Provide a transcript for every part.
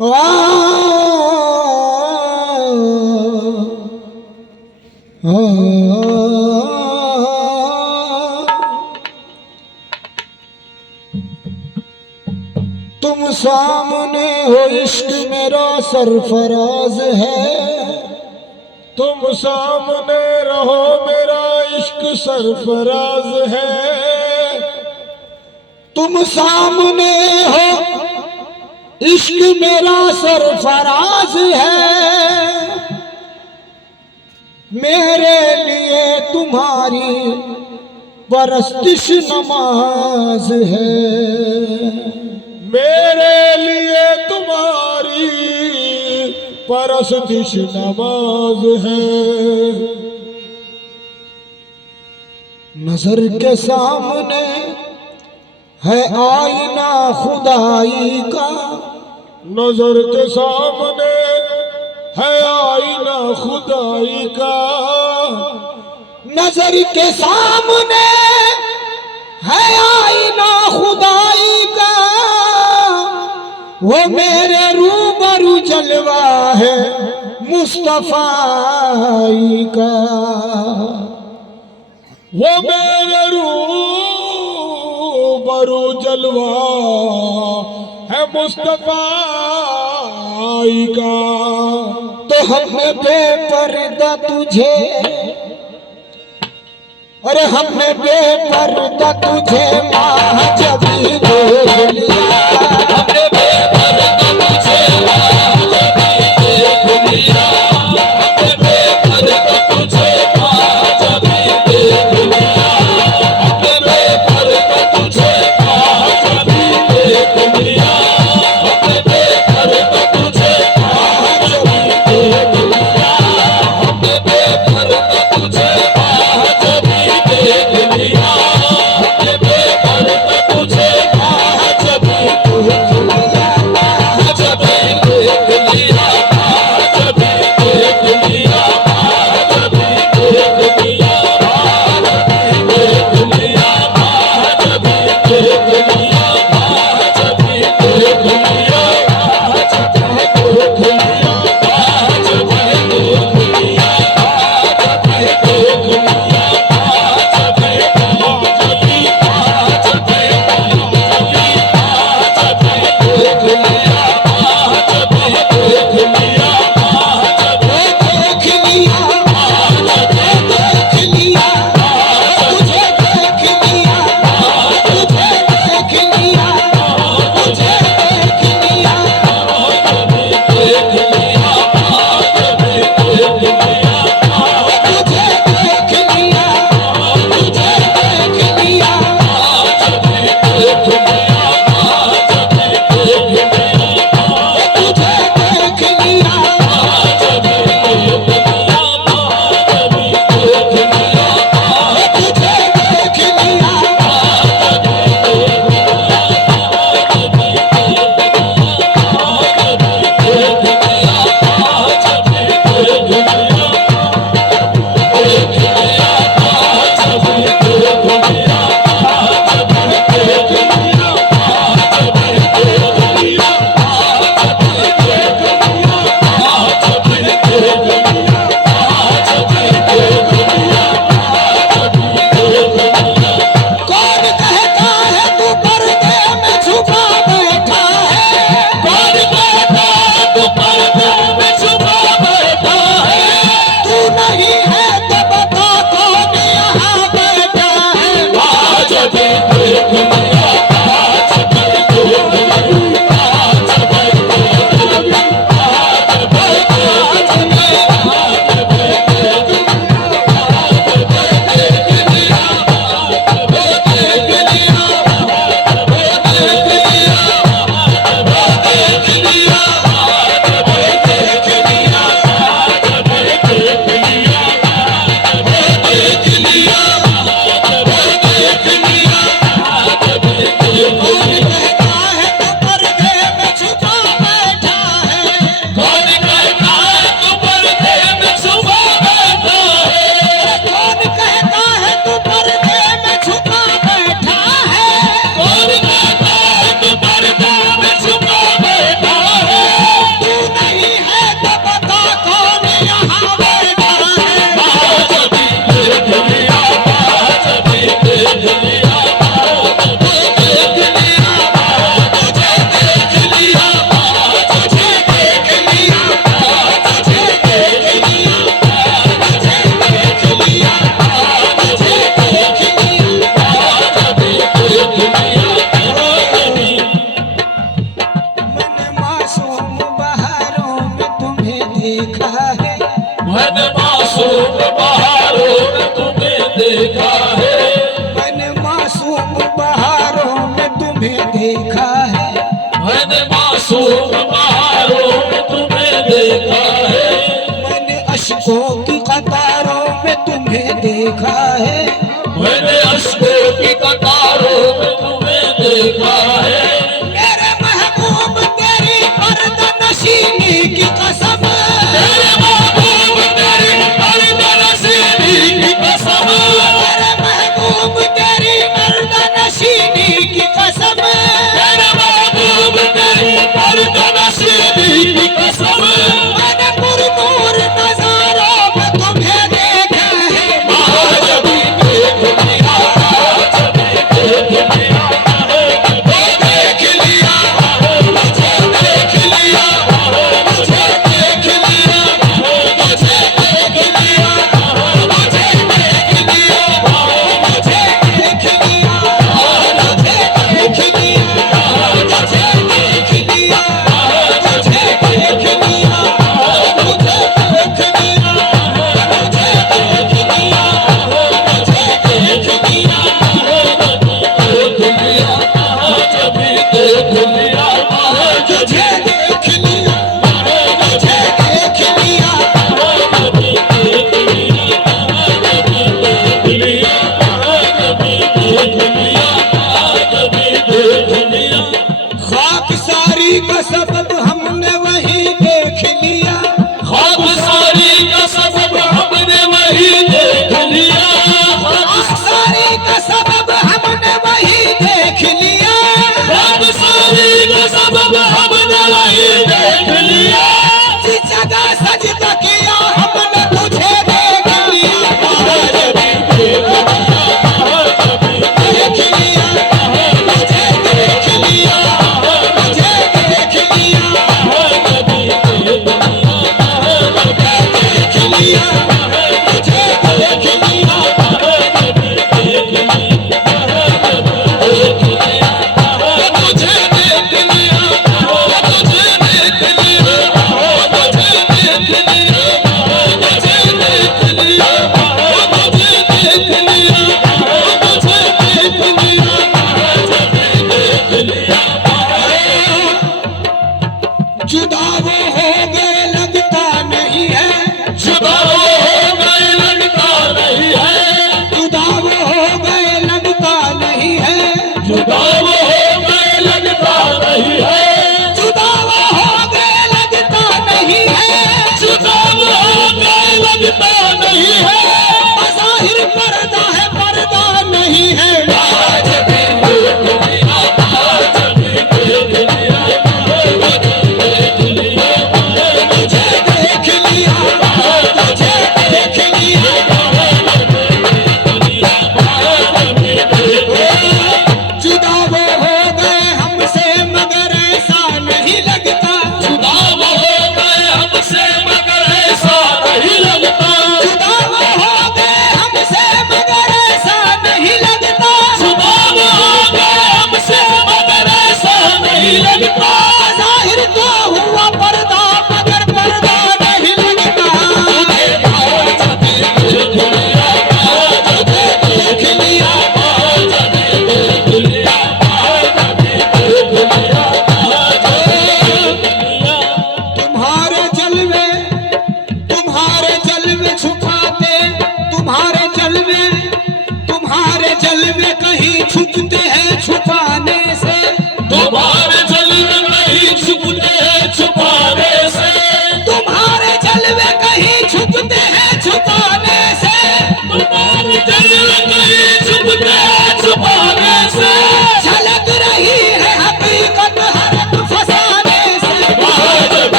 तुम सामने हो इश्क मेरा सरफराज है, तुम सामने रहो मेरा इश्क सरफराज है। तुम सामने हो इश्क मेरा सरफराज है, मेरे लिए तुम्हारी परस्तिश नमाज है, मेरे लिए तुम्हारी परस्तिश नमाज है। नजर के सामने है आईना खुदाई का, नजर के सामने है आईना खुदाई का, नजर के सामने है आईना खुदाई का, वो मेरे रूबरू जलवा है मुस्तफाई का, वो मेरे रूबरू जलवा है मुस्तफा का। तो हमने बेपर्दा तुझे, अरे हमने बेपर्दा तुझे महाजबी देख लिया, हमने बेपर्दा तुझे महाजबी देख लिया, हमने बेपर्दा तुझे महाजबी देख लिया, हमने बेपर्दा तुझे महाजबी देख लिया, हमने बेपर्दा तुझे महाजबी देख लिया, हमने बेपर्दा तुझे महाजबी देख लिया, हमने बेपर्दा तुम्हें देखा है, मैंने मासूम बहारों में तुम्हें देखा है, मैंने अश्कों की कतारों में तुम्हें देखा है, मैंने अश्कों की कतारों में तुम्हें देखा है। मेरे महबूब तेरी पर्दनशीनी की कसम, तेरे महबूब तेरी पर्दनशीनी की कसम, मेरे महबूब तेरी पर्दनशीनी की कसम, तेरे महबूब तेरी पर्दनशीनी की कसम। मैंने पुरनूर नजारों में तुम्हें देखा है, महानबी के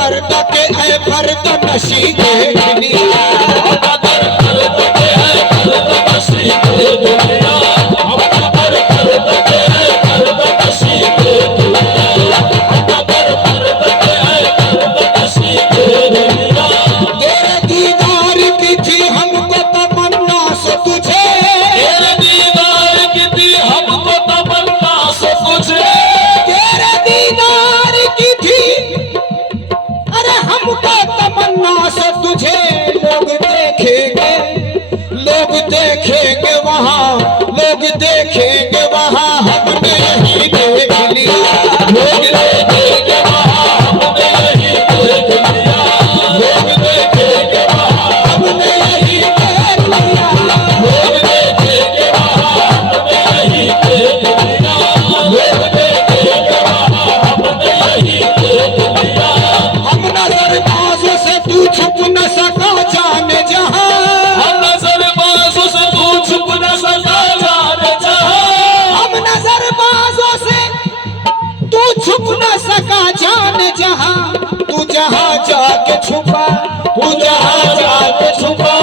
पर्द के ऐ पर्द नशी देख लिया, कदर पर्द के है पर्द नशी देख लिया, कदर पर्द के है पर्द नशी देख लिया, कदर पर्द के है पर्द नशी देख लिया। तेरे दीदार की थी हमको तमन्ना से तुझे, तेरे दीदार की थी हमको तमन्ना से तुझे, तेरे दीदार की थी अरे हमको तमन्ना से तुझे। लोग देखेंगे वहाँ, लोग देखेंगे वहाँ हमने यही देख लिया, लोग देखेंगे वहाँ हमने यही देख लिया, लोग देखेंगे वहाँ हमने यही देख लिया, लोग देखेंगे वहाँ हमने यही देख लिया, लोग देखेंगे वहाँ हमने यही देख लिया। हम नजरबाजों से तू छुप न सका जाने जहाँ, हम नजरबाजों से तू छुप न सका जाने जहाँ, हम नजरबाजों से तू छुप न सका जाने जहाँ। तू जहाँ जाके छुपा, तू जहाँ जाके छुपा,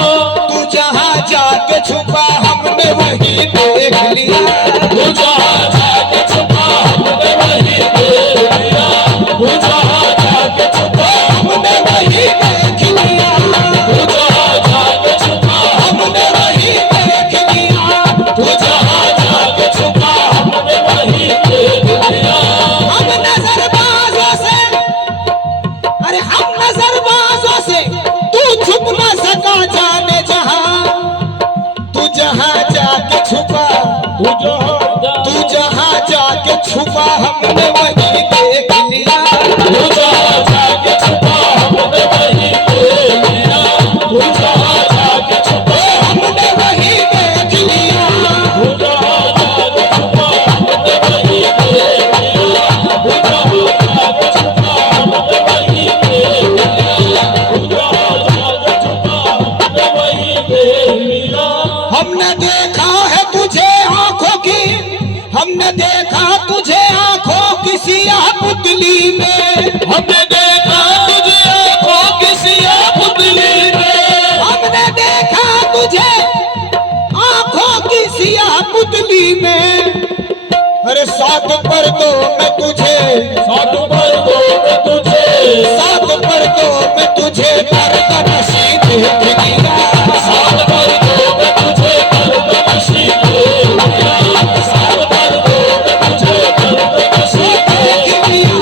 तू जहाँ जाके छुपा हमने वही देख लिया, तू जहाँ जाके छुपा हमने वही देख लिया, तू जहाँ जाके छुपा हमने वही देख लिया, तू जहाँ जाके छुपा हमने वही देख लिया। तू जहाँ जाके छुपा हमने वही देख लिया। हम नजरबाजों से अरे हम नजरबाजों से तू छुप न सका जाने जहाँ। तू जहाँ जाके छुपा, तू जहाँ जाके छुपा हमने वही देख लिया, तू जहाँ जाके छुपा हमने वही देख लिया, तू जहाँ जाके छुपा हमने वही देख लिया। तू जहाँ जाके छुपा हमने वही देख लिया, तू जहाँ जाके छुपा हमने वही देख लिया, तू जहाँ जाके छुपा हमने वही देख लिया। हमने देखा है तुझे आंखों की, हमने देखा तुझे आंखों की सियाह पुतली में, हमने देखा तुझे आँखों की सियाह पुतली में, हमने देखा तुझे आंखों की सियाह पुतली में। अरे सात पर्दों में तुझे, सात पर्दों में तुझे, सात पर्दों में तुझे पर्दा नशी देख लिया, सात पर्दों में तुझे पर्द नशी देख लिया, सात पर्दों में तुझे पर्द नशी देख लिया,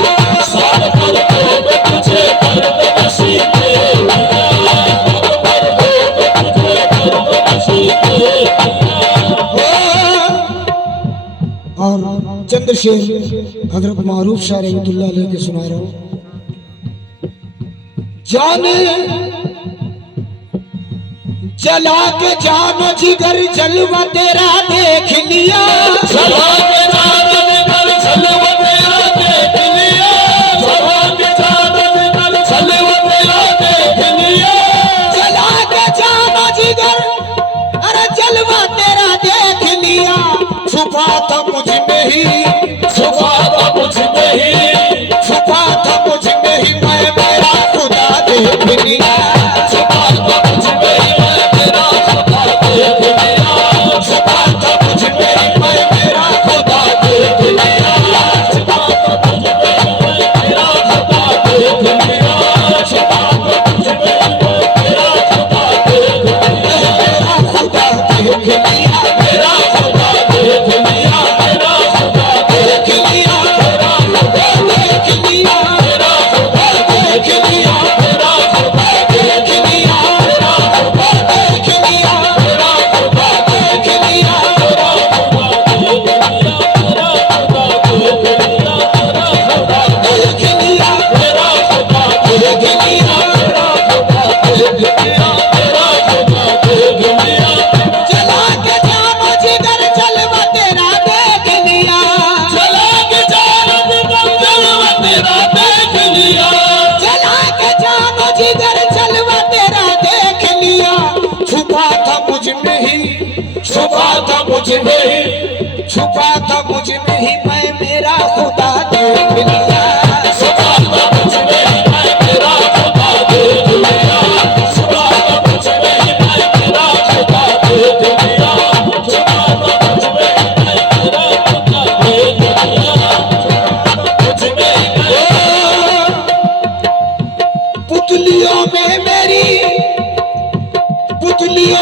सात पर्दों में तुझे पर्द नशी देख लिया, सात पर्दों में तुझे पर्द नशी देख लिया। और चंद शेर हजरत मारूफ शाह रहमतुल्लाह अलैह के सुना रहा हूँ। जाने जला के जानो जिगर जलवा तेरा देख लिया, जला के जानो जिगर जलवा तेरा देख लिया, जला के जानो जिगर जलवा तेरा देख लिया, जला के जानो जिगर अरे जलवा तेरा देख लिया। छुपा था मुझ में ही, छुपा था मुझ में ही, छुपा था मुझ में ही मैं मेरा खुदा देख लिया, छुपा था मुझ में ही मैं तेरा खुदा देख लिया, छुपा था मुझ में ही मैं मेरा खुदा देख लिया, छुपा था मुझ में ही मैं तेरा खुदा देख लिया, छुपा था मुझ में ही मैं तेरा खुदा देख लिया, मेरा खुदा देख लिया, मेरा खुदा देख लिया, मेरा खुदा देख लिया, मेरा खुदा देख लिया, मेरा खुदा देख लिया, मेरा खुदा देख लिया, मेरा खुदा देख लिया, मेरा खुदा देख लिया। मेरा खुदा देख लिया, मेरा खुदा देख लिया, मेरा खुदा देख लिया, मेरा खुदा देख लिया, मेरा खुदा देख लिया, मेरा खुदा देख लिया, जला के जानो जिगर जलवा तेरा देख लिया, जला के जानो जिगर जलवा तेरा देख लिया, जला के जानो जिगर जलवा तेरा देख लिया। छुपा था मुझ में ही, छुपा था मुझ में ही, छुपा था मुझ में ही मैं मेरा खुदा देख लिया, छुपा था मुझ में ही मैं तेरा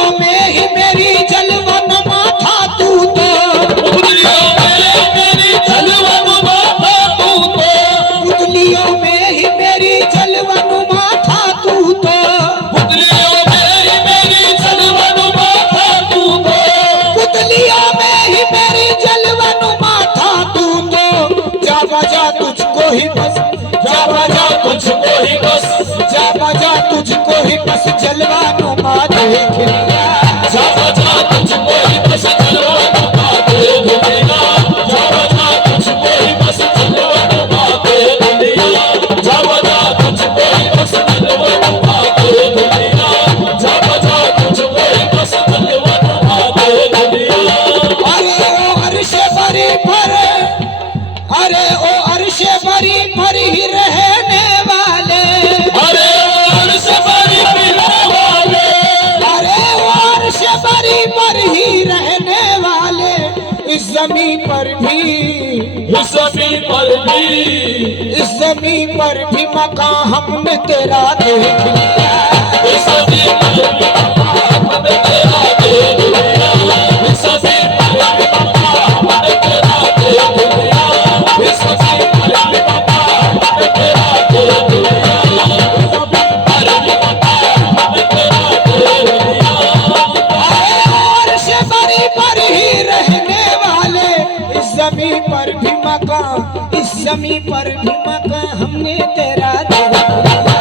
पुतलियों में ही मेरी जलवन माथा तू तो, पुतलियों में मेरी जलवन माथा तू तो, पुतलियों में ही मेरी जलवन माथा तू तो, पुतलियों में ही मेरी जलवन माथा तू तो, पुतलियों में ही मेरी जलवन माथा तू तो। जा बजा तुझको ही बस, जा बजा तुझको ही बस, जा बजा तुझको ही बस जलवा नुमा देख लिया। जा बजा तुझको ही बस जलवन माथे दुनिया, जा बजा तुझको ही बस जलवन माथे दुनिया, जा बजा तुझको ही बस जलवन माथे दुनिया, जा बजा तुझको ही बस जलवन माथे दुनिया। अरे ओ अर्श बरी पर, अरे ओ अर्श बरी पर ही रहने वाले, अरे अर्श बरी रहने वाले, अरे ओ अर्श बरी पर ही रहने वाले, इस जमीन पर भी, इस ज़मीन पर भी, इस जमीन पर भी मकान हमने तेरा देख लिया। इस ज़मीन पर भी हमने तेरा देख लिया, इस ज़मीन पर भी हमने तेरा देख लिया, इस ज़मीन पर भी हमने तेरा देख लिया, हमने तेरा देख लिया। अरे ओ अर्श बरी पर ही रहने वाले, इस जमीन पर भी मकान, इस जमीन पर भी मकान हमने तेरा देख लिया।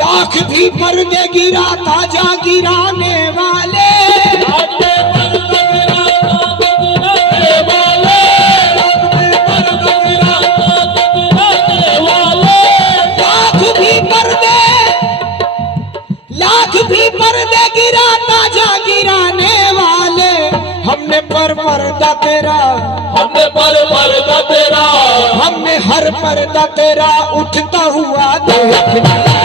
लाख भी पर्दे गिरा ताजा गिराने वाले, लाख भी पर्दे गिरा ताजा गिराने वाले, हमने पर पर्दा तेरा, हमने पर पर्दा तेरा, हमने हर पर्दा तेरा उठता हुआ देख लिया।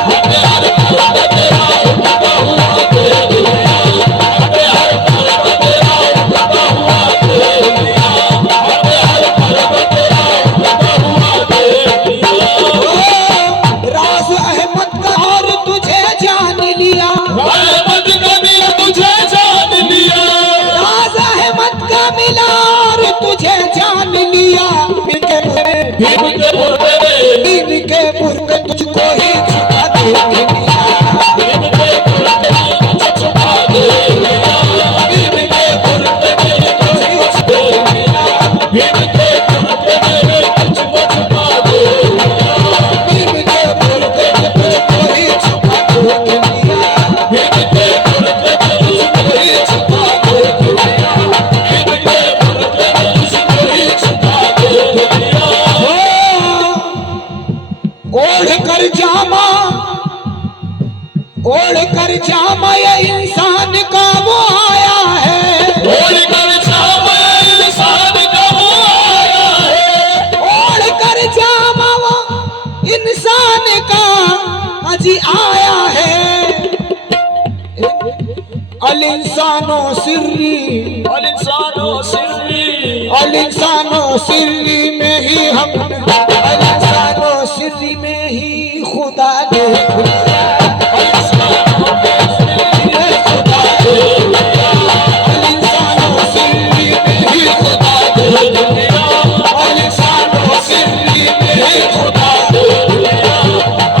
हमने हर पर्दा तेरा उठता हुआ देख लिया, हमने हर पर्दा तेरा उठता हुआ देख लिया, हमने हर पर्दा तेरा उठता हुआ देख लिया। ओ, राज अहमद का और तुझे जान लिया, अहमद का दिल तुझे जान लिया, राज अहमद का मिला और तुझे जान लिया। भीम के मुर्दे में, बीवी के मुर्दे तुझको ही छुपा देख लिया। भीम के मुर्दे में तुझे छुपा देख लिया, भीम के मुर्दे में तुझे छुपा देख लिया, भीम के मुर्दे में तुझको छुपा देख लिया, बीवी के मुर्दे तुझको ही छुपा देख लिया। भीम के मुर्दे में तुझको ही छुपा देख लिया, भीम के मुर्दे में तुझको ही छुपा देख लिया। ओढ़ कर जामा, ओढ़ कर जामा ये इंसान का वो आया है, ओढ़ कर जामा इंसान का वो आया है, ओढ़ कर जामा वो इंसान का अजी आया है। अल इंसानो सिर्री, अल इंसानो सिर्री, अल इंसानो सिर्री में ही हम, अल इंसानो सिर्री में ही खुदा देख लिया। अल इंसानो सिर्री में खुदा देख लिया, अल इंसानो सिर्री में ही खुदा देख लिया, अल इंसानो सिर्री में ही खुदा देख लिया,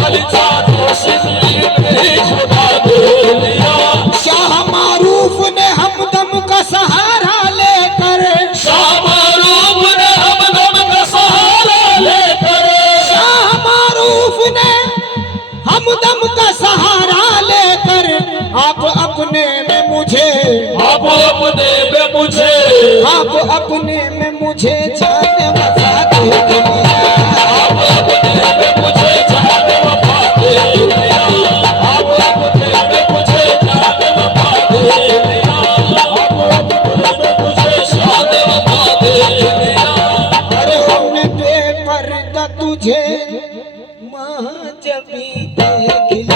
अल इंसानो सिर्री में खुदा देख लिया। शाह मारूफ ने हमदम का सहारा लेकर, शाह मारूफ ने हमदम का सहारा लेकर, शाह मारूफ ने हमदम का सहारा लेकर, आप अपने में मुझे, आप अपने में मुझे, आप अपने में मुझे जाने वफा दे दिया। आप अपने में मुझे जान वफा दे दिया, आप अपने में मुझे जान वफा दे दिया, आप अपने में मुझे जान वफा दे दिया। अरे हमने बेपर्दा तुझे महाजबी देख